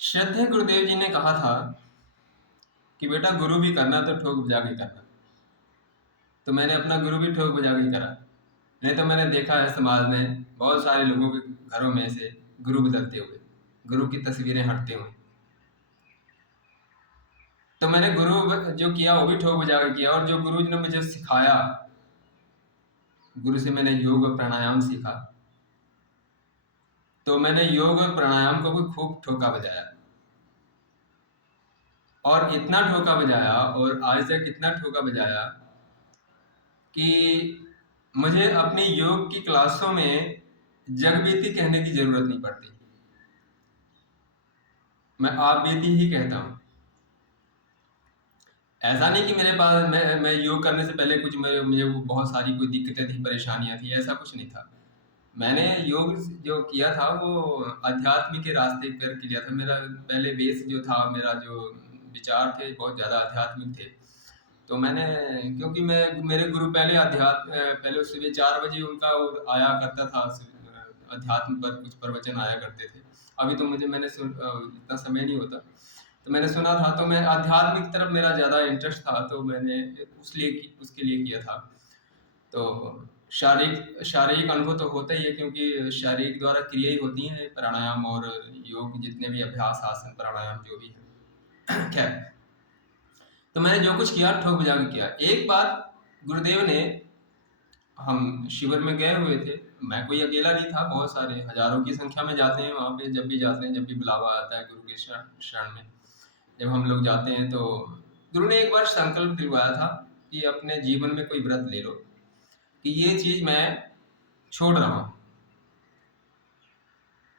श्रद्धेय गुरुदेव जी ने कहा था कि बेटा गुरु भी करना तो ठोक बजा के करना। तो मैंने अपना गुरु भी ठोक बजा के करा। नहीं तो मैंने देखा है समाज में बहुत सारे लोगों के घरों में से गुरु बदलते हुए, गुरु की तस्वीरें हटते हुए। तो मैंने गुरु जो किया वो भी ठोक बजा के किया, और जो गुरु जी ने मुझे सिखाया, गुरु से मैंने योग और प्राणायाम सीखा। तो मैंने योग और प्राणायाम को भी खूब ठोका बजाया, और इतना ठोका बजाया और आज तक इतना ठोका बजाया कि मुझे अपनी योग की क्लासों में जगबीती कहने की जरूरत नहीं पड़ती। मैं आप बीती ही कहता हूँ। ऐसा नहीं कि मेरे पास मैं योग करने से पहले कुछ मुझे वो बहुत सारी कोई दिक्कतें थी, परेशानियां थी, ऐसा कुछ नहीं था। मैंने योग जो किया था वो अध्यात्म के रास्ते पर किया था। मेरा पहले बेस जो था, मेरा जो विचार थे बहुत ज़्यादा आध्यात्मिक थे। तो मैंने, क्योंकि मैं मेरे गुरु पहले सुबह 4 बजे उनका वो आया करता था, अध्यात्म पर कुछ प्रवचन आया करते थे। अभी तो इतना समय नहीं होता। तो मैंने सुना था, तो मैं आध्यात्मिक तरफ मेरा ज़्यादा इंटरेस्ट था, तो मैंने उसके लिए किया था। तो शारीरिक शारीरिक अनुभव तो होता ही है, क्योंकि शारीरिक द्वारा क्रिया ही होती हैं, प्राणायाम और योग, जितने भी अभ्यास, आसन, प्राणायाम जो भी है। खैर, तो मैंने जो कुछ किया ठोक बजा के किया। एक बार गुरुदेव ने, हम शिविर में गए हुए थे, मैं कोई अकेला नहीं था, बहुत सारे हजारों की संख्या में जाते हैं वहाँ पे। जब भी जाते हैं, जब भी बुलावा आता है गुरु के शरण शरण में, जब हम लोग जाते हैं, तो गुरु ने एक बार संकल्प दिलवाया था कि अपने जीवन में कोई व्रत ले लो, कि ये चीज मैं छोड़ रहा हूँ।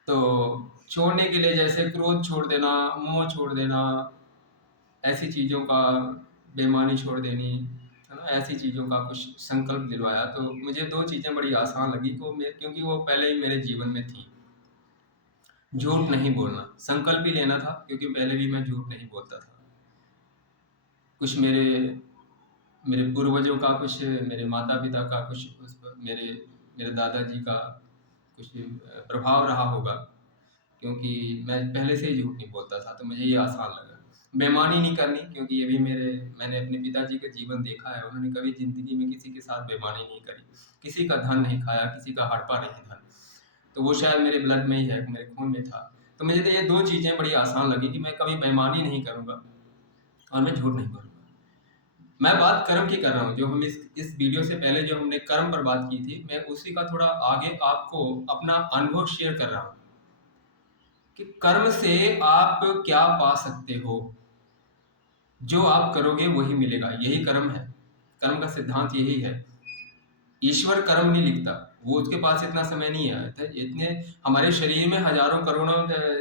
तो छोड़ने के लिए जैसे क्रोध छोड़ देना, मोह छोड़ देना, ऐसी चीज़ों का, बेईमानी छोड़ देनी, है ना, ऐसी चीज़ों का कुछ संकल्प दिलवाया। तो मुझे दो चीज़ें बड़ी आसान लगी, क्योंकि वो पहले ही मेरे जीवन में थी। झूठ नहीं बोलना, संकल्प ही लेना था, क्योंकि पहले भी मैं झूठ नहीं बोलता था। कुछ मेरे मेरे पूर्वजों का, कुछ मेरे माता पिता का, कुछ उस पर मेरे मेरे दादाजी का कुछ प्रभाव रहा होगा, क्योंकि मैं पहले से ही झूठ नहीं बोलता था, तो मुझे ये आसान लगा। बेईमानी नहीं करनी, क्योंकि ये भी मैंने अपने पिताजी का जीवन देखा है, उन्होंने कभी ज़िंदगी में किसी के साथ बेईमानी नहीं करी, किसी का धन नहीं खाया, किसी का हड़पा नहीं धन। तो वो शायद मेरे ब्लड में ही है, मेरे खून में था। तो मुझे तो ये दो चीज़ें बड़ी आसान लगी कि मैं कभी बेईमानी नहीं करूँगा और मैं झूठ नहीं बोलूँगा। मैं बात कर्म की कर रहा हूँ, जो हम इस वीडियो से पहले जो हमने कर्म पर बात की थी, मैं उसी का थोड़ा आगे आपको अपना अनुभव शेयर कर रहा हूँ कि कर्म से आप क्या पा सकते हो। जो आप करोगे वही मिलेगा, यही कर्म है। कर्म का सिद्धांत यही है। ईश्वर कर्म नहीं लिखता, वो उसके पास इतना समय नहीं है। तो इतने हमारे शरीर में हजारों करोड़ों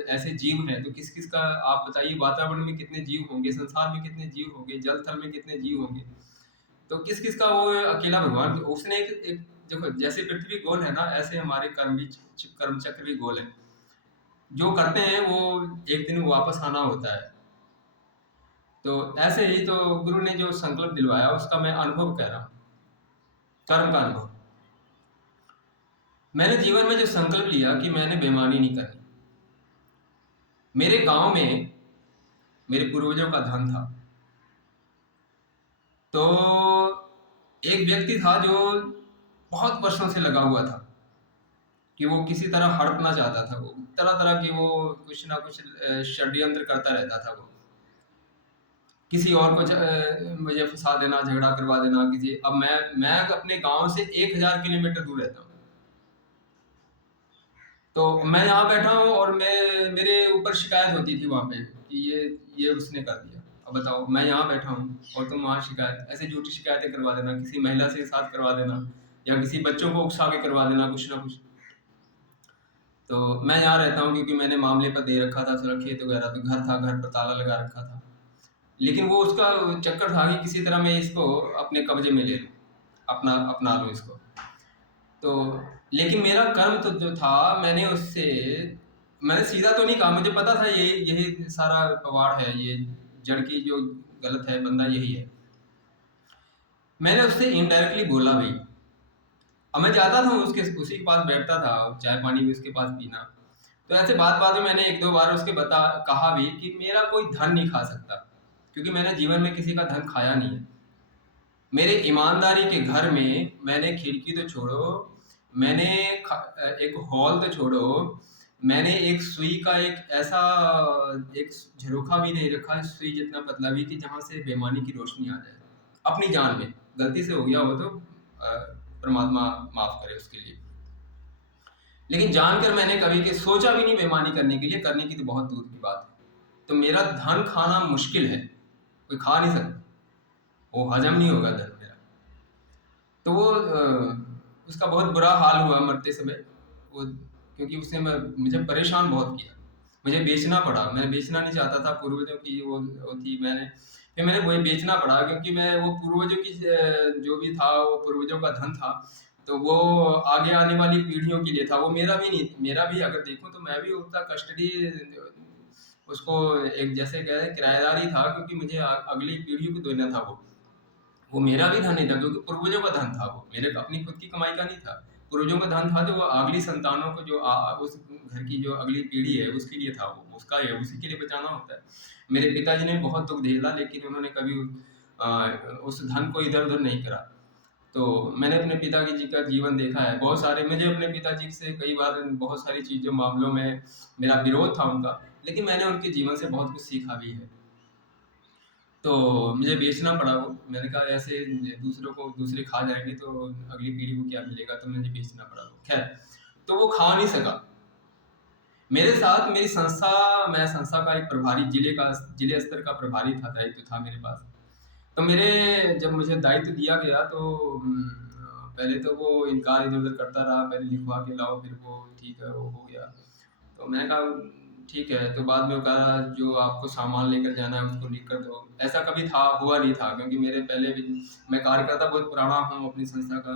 ऐसे जीव हैं, तो किस किस का आप बताइए, वातावरण में कितने जीव होंगे, संसार में कितने जीव होंगे, जल थल में कितने जीव होंगे। तो किस किस का वो अकेला भगवान, उसने एक देखो, जैसे पृथ्वी गोल है ना, ऐसे हमारे कर्म चक्र भी गोल है। जो करते हैं वो एक दिन वापस आना होता है। तो ऐसे ही तो गुरु ने जो संकल्प दिलवाया, उसका मैं अनुभव कह रहा हूँ, कर्म का अनुभव। मैंने जीवन में जो संकल्प लिया कि मैंने बेईमानी नहीं करनी। मेरे गांव में मेरे पूर्वजों का धन था। तो एक व्यक्ति था जो बहुत वर्षों से लगा हुआ था कि वो किसी तरह हड़पना चाहता था। वो तरह तरह की वो कुछ ना कुछ षड्यंत्र करता रहता था। वो किसी और को मुझे फंसा देना, झगड़ा करवा देना किसी। अब मैं अपने गांव से 1000 किलोमीटर दूर रहता हूँ। तो मैं यहाँ बैठा हूँ और मेरे ऊपर शिकायत होती थी वहाँ पे कि ये उसने कर दिया। अब बताओ, मैं यहाँ बैठा हूँ और तुम वहाँ शिकायत, ऐसे झूठी शिकायतें करवा देना, किसी महिला से साथ करवा देना, या किसी बच्चों को उकसा के करवा देना कुछ ना कुछ। तो मैं यहाँ रहता हूँ क्योंकि मैंने मामले पर दे रखा था, सुरक्षित वगैरह, तो घर था, घर पर ताला लगा रखा था। लेकिन वो उसका चक्कर था कि किसी तरह मैं इसको अपने कब्जे में ले लूँ, अपना लूँ इसको। तो लेकिन मेरा कर्म तो जो था, मैंने सीधा तो नहीं कहा, मुझे पता था ये यही सारा पवाड़ है, ये जड़ की जो गलत है, बंदा यही है। मैंने उससे इनडायरेक्टली बोला भाई। अब मैं जाता था उसी के पास बैठता था, चाय पानी भी उसके पास पीना। तो ऐसे बात-बात में मैंने 1-2 बार उसके कहा भी कि मेरा कोई धन नहीं खा सकता, क्योंकि मैंने जीवन में किसी का धन खाया नहीं है। मेरे ईमानदारी के घर में मैंने खिड़की तो छोड़ो, मैंने एक हॉल तो छोड़ो, मैंने एक सुई का एक ऐसा एक झरोखा भी नहीं रखा, सुई जितना पतला भी, कि जहाँ से बेईमानी की रोशनी आ जाए। अपनी जान में गलती से हो गया हो तो परमात्मा माफ करे उसके लिए। लेकिन जानकर मैंने कभी के सोचा भी नहीं बेईमानी करने के लिए, करने की तो बहुत दूर की बात है। तो मेरा धन खाना मुश्किल है, कोई खा नहीं सकता, वो हजम नहीं होगा धन मेरा। तो वो उसका बहुत बुरा हाल हुआ मरते समय, वो क्योंकि उसने मुझे परेशान बहुत किया, मुझे बेचना पड़ा। मैं बेचना नहीं चाहता था, पूर्वजों की वो थी, फिर मैंने वही बेचना पड़ा, क्योंकि मैं वो पूर्वजों की जो भी था वो पूर्वजों का धन था, तो वो आगे आने वाली पीढ़ियों के लिए था, वो मेरा भी नहीं। मेरा भी अगर देखूं तो मैं भी उतना कस्टडी उसको एक जैसे कह किराएदार ही था, क्योंकि मुझे अगली पीढ़ियों को देना था। वो मेरा भी धन नहीं था, क्योंकि पूर्वजों का धन था, वो मेरे अपनी खुद की कमाई का नहीं था। पूर्वजों का धन था, तो वो अगली संतानों को जो उस घर की जो अगली पीढ़ी है उसके लिए था, वो उसका है, उसी के लिए बचाना होता है। मेरे पिताजी ने बहुत दुख झेला, लेकिन उन्होंने कभी उस धन को इधर उधर नहीं करा। तो मैंने अपने पिताजी जी का जीवन देखा है बहुत सारे। मुझे अपने पिताजी से कई बार बहुत सारी चीज़ों मामलों में मेरा विरोध था उनका, लेकिन मैंने उनके जीवन से बहुत कुछ सीखा भी है। तो मुझे बेचना पड़ा वो। मैंने कहा ऐसे दूसरे खा जाएँगे तो अगली पीढ़ी को क्या मिलेगा, तो मुझे बेचना पड़ा वो। ख़ैर, तो वो खा नहीं सका। मेरे साथ मेरी संस्था, मैं संस्था का एक प्रभारी, जिले स्तर का प्रभारी था, दायित्व था मेरे पास। तो जब मुझे दायित्व दिया गया तो पहले तो वो इनकार इधर-उधर करता रहा, पहले लिखवा के लाओ, फिर वो ठीक है, वो हो गया। तो मैंने कहा ठीक है, तो बाद में वो कहा जो आपको सामान लेकर जाना है उसको लिख कर दो। ऐसा कभी हुआ नहीं था, क्योंकि मेरे पहले भी मैं कार्यकर्ता बहुत पुराना हूँ अपनी संस्था का।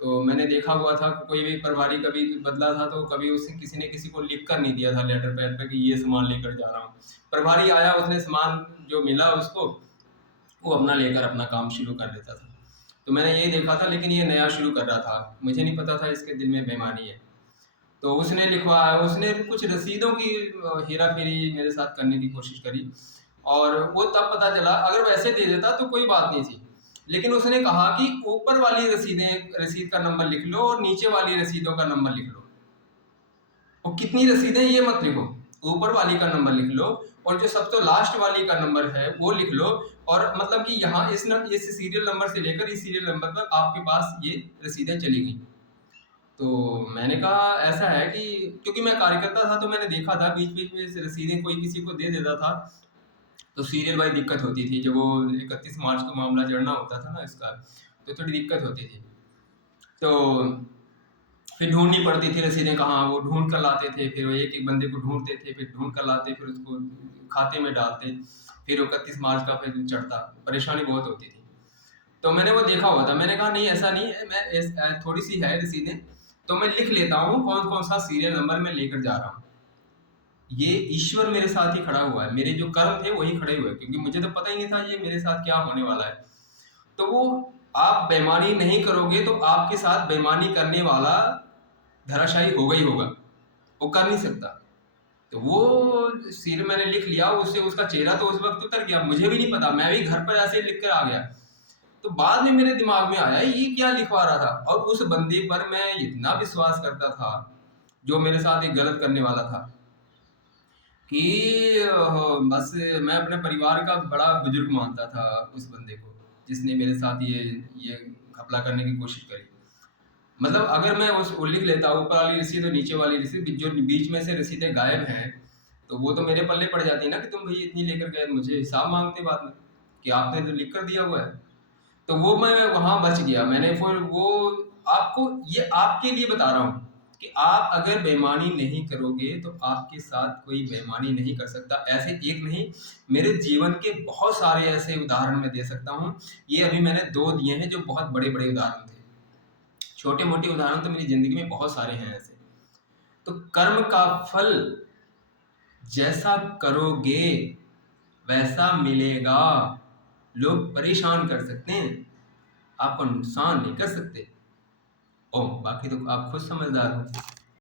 तो मैंने देखा हुआ था कि कोई भी प्रभारी कभी बदला था तो कभी उसने किसी ने किसी को लिख कर नहीं दिया था लेटर पैड पे कि ये सामान लेकर जा रहा हूँ। प्रभारी आया, उसने सामान जो मिला उसको, वो अपना लेकर अपना काम शुरू कर देता था। तो मैंने यही देखा था, लेकिन ये नया शुरू कर रहा था, मुझे नहीं पता था इसके दिल में बेईमानी है। तो उसने कुछ रसीदों की हेरा-फेरी मेरे साथ करने की कोशिश करी, और वो तब पता चला। अगर वैसे दे देता तो कोई बात नहीं थी, लेकिन उसने कहा कि ऊपर वाली रसीद का नंबर लिख लो और नीचे वाली रसीदों का नंबर लिख लो, और कितनी रसीदें ये मत लिखो, ऊपर वाली का नंबर लिख लो और जो सबसे लास्ट वाली का नंबर है वो लिख लो, और मतलब कि यहाँ इस सीरियल नंबर से लेकर इस सीरियल नंबर तक आपके पास ये रसीदें चली गई। तो मैंने कहा ऐसा है कि क्योंकि मैं कार्यकर्ता था, तो मैंने देखा था बीच-बीच में से रसीदें कोई किसी को दे देता था, तो सीरियल वाइज़ दिक्कत होती थी। जब वो 31 मार्च को मामला चढ़ना होता था ना इसका, तो थोड़ी दिक्कत होती थी। तो फिर ढूँढनी पड़ती थी रसीदें कहाँ, वो ढूँढ कर लाते थे, फिर वो एक-एक बंदे को ढूँढते थे, फिर ढूँढ कर लाते, फिर उसको खाते में डालते, फिर 31 मार्च का फिर चढ़ता, परेशानी बहुत होती थी। तो मैंने वो देखा हुआ था, मैंने कहा नहीं ऐसा नहीं है, थोड़ी-सी है रसीदें, तो मैं लिख लेता हूँ कौन-कौन सा सीरियल नंबर मैं लेकर जा रहा हूँ। ये ईश्वर मेरे साथ ही खड़ा हुआ है, मेरे जो कर्म थे वही खड़े हुए, क्योंकि मुझे तो पता ही नहीं था ये मेरे साथ क्या होने वाला है। तो वो आप बेईमानी नहीं करोगे तो आपके साथ बेईमानी करने वाला धराशायी होगा ही होगा, वो कर नहीं सकता। तो वो सीरियल मैंने लिख लिया, उससे उसका चेहरा तो उस वक़्त उतर गया, मुझे भी नहीं पता, मैं भी घर पर ऐसे ही लिख कर आ गया। तो बाद में मेरे दिमाग में आया ये क्या लिखवा रहा था, और उस बंदे पर मैं इतना विश्वास करता था, जो मेरे साथ एक गलत करने वाला था, कि बस मैं अपने परिवार का बड़ा बुजुर्ग मानता था उस बंदे को, जिसने मेरे साथ ये घपला करने की कोशिश करी। मतलब अगर मैं वो लिख लेता ऊपर वाली रसीद और नीचे वाली रसीद, जो बीच में से रसीदें गायब हैं, तो वो तो मेरे पल्ले पड़ जाती ना, कि तुम भई इतनी लेकर गए, मुझे हिसाब माँगते बाद में, कि आपने तो लिख कर दिया हुआ है। तो वो मैं वहाँ बच गया। मैंने फिर वो आपको ये आपके लिए बता रहा हूँ कि आप अगर बेईमानी नहीं करोगे तो आपके साथ कोई बेईमानी नहीं कर सकता। ऐसे एक नहीं, मेरे जीवन के बहुत सारे ऐसे उदाहरण मैं दे सकता हूँ। ये अभी मैंने 2 दिए हैं जो बहुत बड़े-बड़े उदाहरण थे। छोटे-मोटे उदाहरण तो मेरी ज़िंदगी में बहुत सारे हैं ऐसे। तो कर्म का फल जैसा करोगे वैसा मिलेगा। लोग परेशान कर सकते हैं, आपको नुकसान नहीं कर सकते। ओह! बाकी तो आप खुद समझदार हो।